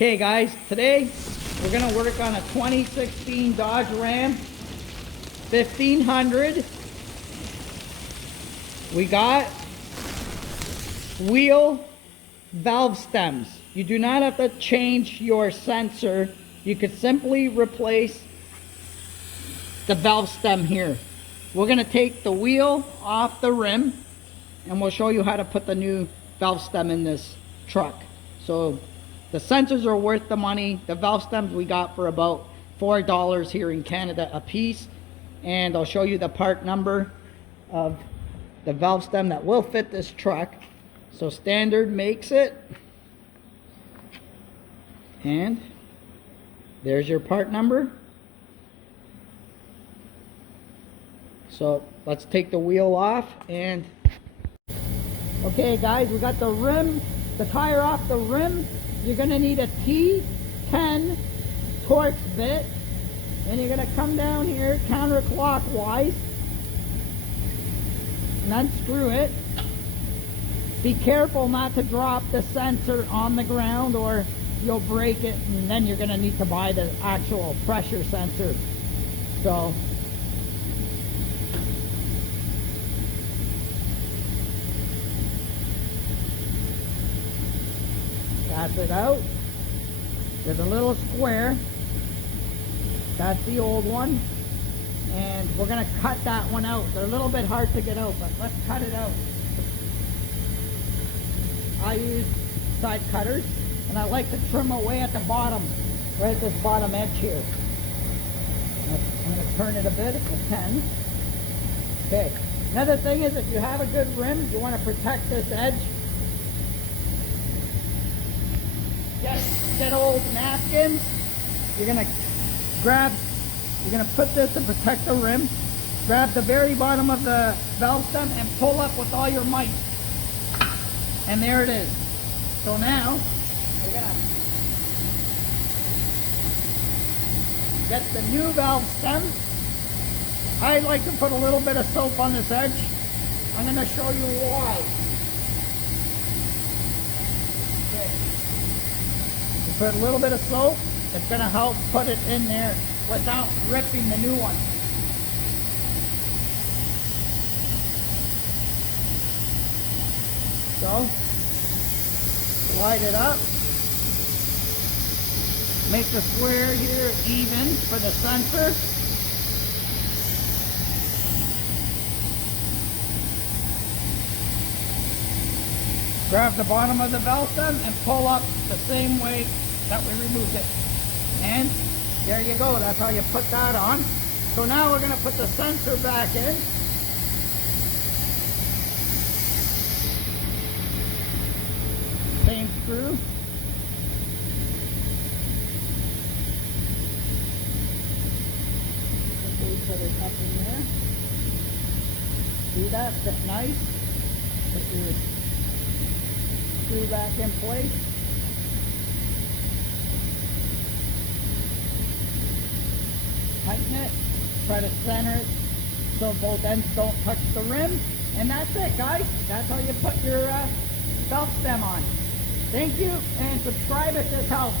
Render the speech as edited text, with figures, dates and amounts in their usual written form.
Okay guys, today we're gonna work on a 2016 Dodge Ram 1500. We got wheel valve stems. You do not have to change your sensor. You could simply replace the valve stem here. We're gonna take the wheel off the rim and we'll show you how to put the new valve stem in this truck. So the sensors are worth the money. The valve stems we got for about $4 here in Canada a piece. And I'll show you the part number of the valve stem that will fit this truck. So Standard makes it. And there's your part number. So let's take the wheel off. And okay guys, we got the rim, the tire off the rim. You're going to need a T10 Torx bit, and you're going to come down here counterclockwise and unscrew it. Be careful not to drop the sensor on the ground or you'll break it, and then you're going to need to buy the actual pressure sensor. So that's it out. There's a little square. That's the old one. And we're going to cut that one out. They're a little bit hard to get out, but let's cut it out. I use side cutters, and I like to trim away at the bottom, right at this bottom edge here. I'm going to turn it a bit if I can. Okay. Another thing is, if you have a good rim, you want to protect this edge. Get old napkins. You're gonna put this to protect the rim. Grab the very bottom of the valve stem and pull up with all your might. And there it is. So now we're gonna get the new valve stem. I like to put a little bit of soap on this edge. I'm gonna show you why. Put a little bit of soap. It's going to help put it in there without ripping the new one. So, slide it up. Make the square here even for the sensor. Grab the bottom of the valve stem and pull up the same way that we removed it. And there you go. That's how you put that on. So now we're going to put the sensor back in. Same screw. Simply put it up in there. See that? Fit nice. Put your screw back in place. Tighten it, try to center it so both ends don't touch the rim, and that's it guys. That's how you put your valve stem on. Thank you, and subscribe if this helps.